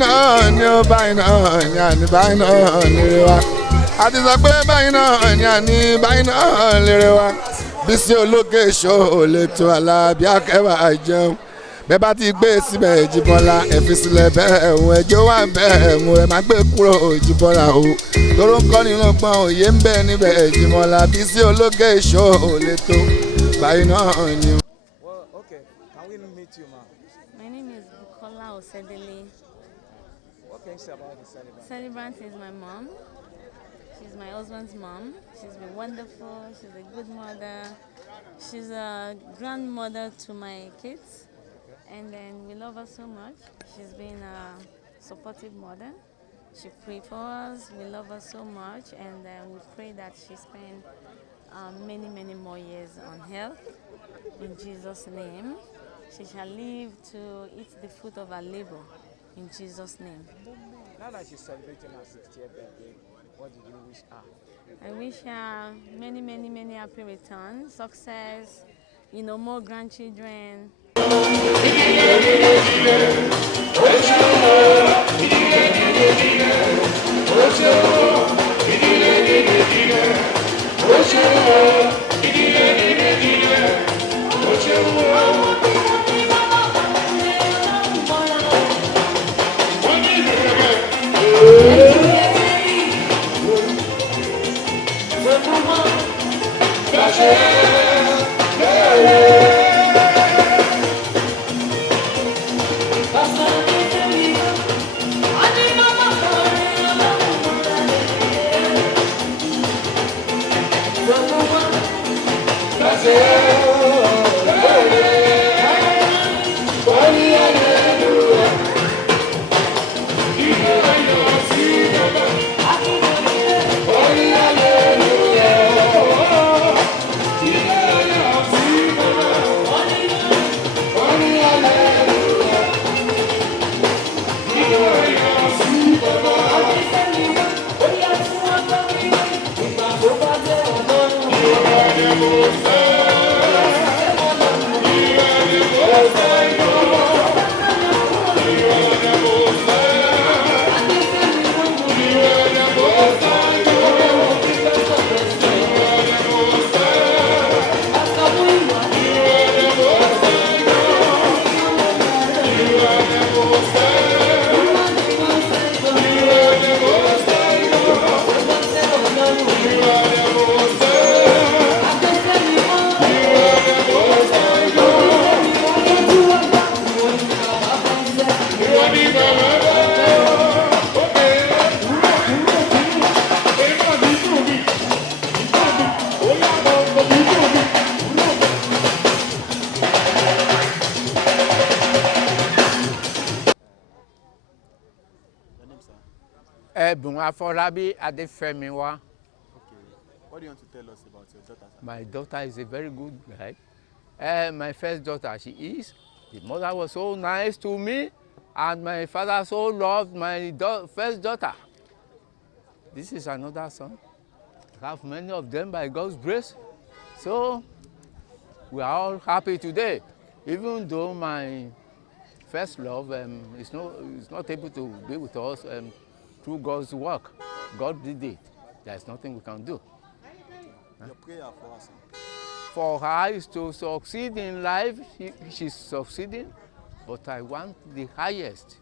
náà ni ó báyìí náà ni àní báyìí náà lérè wa àti sọ pé báyìí náà ni àní báyìí náà lérè wa Bisi Ologe Show lè tó Alábí Akẹ́wà jẹun bẹ́ẹ̀ bá ti gbé síbẹ̀ Jíbọ́lá ẹ fi sílẹ̀ bẹ́ẹ̀ ẹ̀hún ẹjọ́ wà bẹ́ẹ̀ ẹ̀hún ẹ má gbé kúrò Jíbọ́lá o tóró ń kọ́ nínú gbọ́n òye ń bẹ níbẹ̀ Jíbọ́lá Bisi Ologe Show lè tó báyìí náà ni. Well, okay. Can we meet you, ma'am? My name is Bukola Osedele. What can you say about the celebrant? Celebrant is my mom. She's my husband's mom. She's been wonderful. She's a good mother. She's a grandmother to my kids. And then we love her so much. She's been a supportive mother. She prays for us. We love her so much. And we pray that she spend many, many more years on health. In Jesus' name. She shall live to eat the fruit of her labor. In Jesus' name. Now that she's celebrating her 60th birthday, what did you wish her? I wish her many, many, many happy returns, success, more grandchildren. Afolabi Adefemiwa. Okay. What do you want to tell us about your daughter? My daughter is a very good guy. My first daughter, she is. The mother was so nice to me, and my father so loved my first daughter. This is another son. I have many of them by God's grace. So we are all happy today, even though my first love is not able to be with us. Through God's work, God did it. There is nothing we can do. Your prayer for us? For her is to succeed in life. She's succeeding, but I want the highest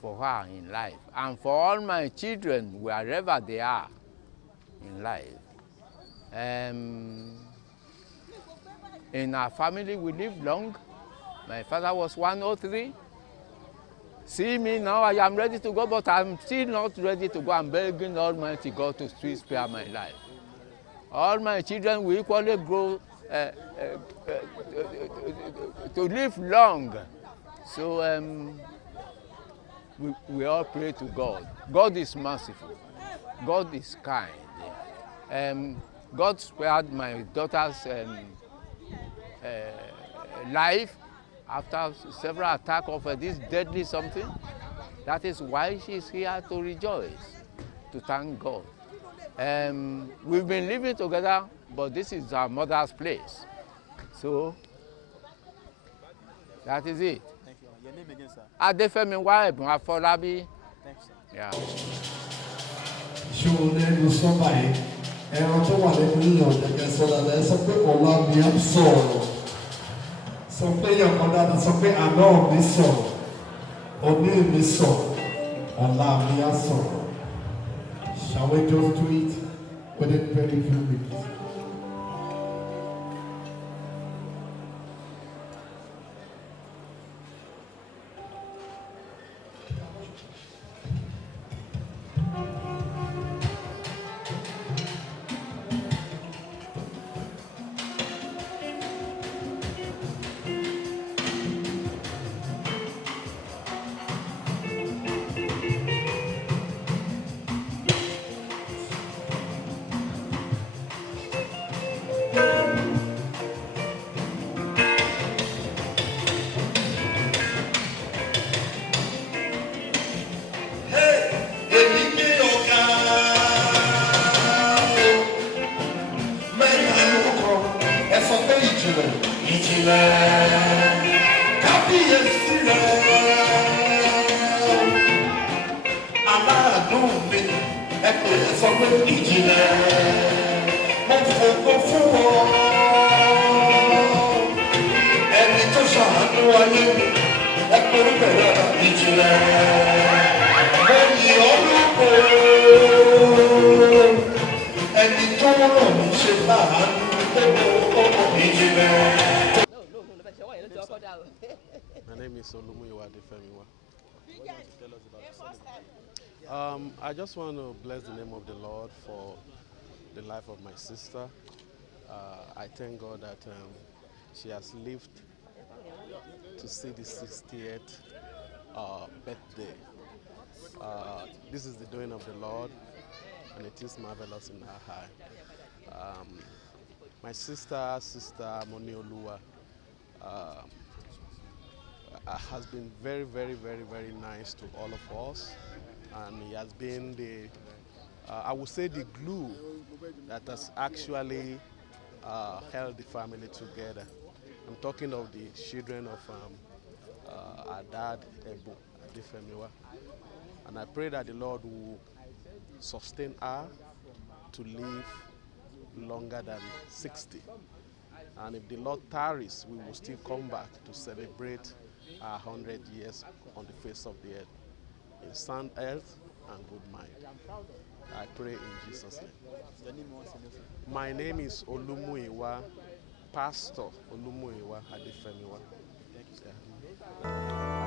for her in life and for all my children, wherever they are in life. In our family, we live long. My father was 103. See me now, I am ready to go, but I'm still not ready to go. I'm begging Almighty God to still spare my life. All my children will equally grow to live long. So we all pray to God. God is merciful. God is kind. God spared my daughter's life after several attacks of this deadly something. That is why she's here to rejoice, to thank God. We've been living together, but this is our mother's place. So that is it. Thank you. Your name again, sir? Adefemiwa Ebun Afolabi. Thank you, sir. Yeah. ṣòro ló sọ báyìí ẹran tó wà lẹ́nu yíyan jẹ́kẹ́ sọ dáadáa ẹ sọ pé ọ̀la mi á sọ̀rọ̀ sọ pé yọ̀kan dáadáa sọ pé àná mi sọ̀rọ̀ òní mi sọ̀rọ̀ ọ̀la mi á sọ̀rọ̀. Shall we just do it within very few minutes? My name is Olumuyiwa Adefemiwa. I just want to bless the name of the Lord for the life of my sister. I thank God that she has lived to see the 60th birthday. This is the doing of the Lord, and it is marvelous in our eye. My sister Moni Oluwa, has been very, very, very, very nice to all of us, and he has been the, I would say, the glue that has actually held the family together. I'm talking of the children of our dad, Ebu Adefemiwa, and I pray that the Lord will sustain her to live longer than 60. And if the Lord tarries, we will still come back to celebrate our 100 years on the face of the earth in sound health and good mind. I pray in Jesus' name. My name is Olumuyiwa, Pastor Olumuyiwa Adefemiwa. Thank you.